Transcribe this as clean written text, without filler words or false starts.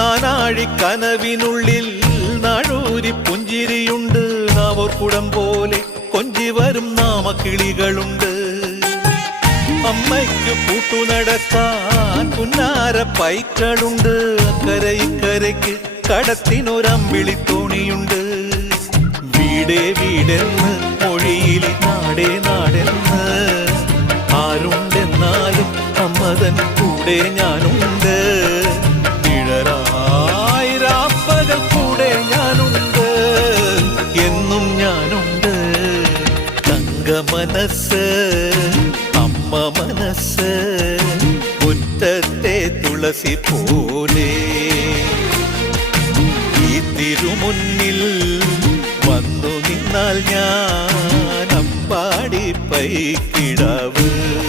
നാനാഴിക്കനവിനുള്ളിൽ നാഴൂരി പുഞ്ചിരിയുണ്ട്. നാവോർക്കുടം പോലെ കൊഞ്ചി വരും നാമക്കിളികളുണ്ട്. അമ്മയ്ക്ക് കൂട്ടുനടക്കാൻ പുന്നാര പൈക്കളുണ്ട്. അക്കരെ ഇക്കരയ്ക്ക് കടത്തിനൊരമ്പിളിത്തോണിയുണ്ട്. വീടേ വീടെന്ന് മൊഴിയിൽ നാടേ നാടെന്ന് ആരുണ്ടെന്നാലും അമ്മതൻ കൂടെ ഞാനുണ്ട്. നിഴലായിരാപ്പകൽ കൂടെ ഞാനുണ്ട്, എന്നും ഞാനുണ്ട്. തങ്ക മനസ്സ് അമ്മ മനസ്സ് മുറ്റത്തെ തുളസി പോലെ. ഈ തിരുമുന്നിൽ വന്നു നിന്നാൽ ഞാൻ അമ്പാടി പൈ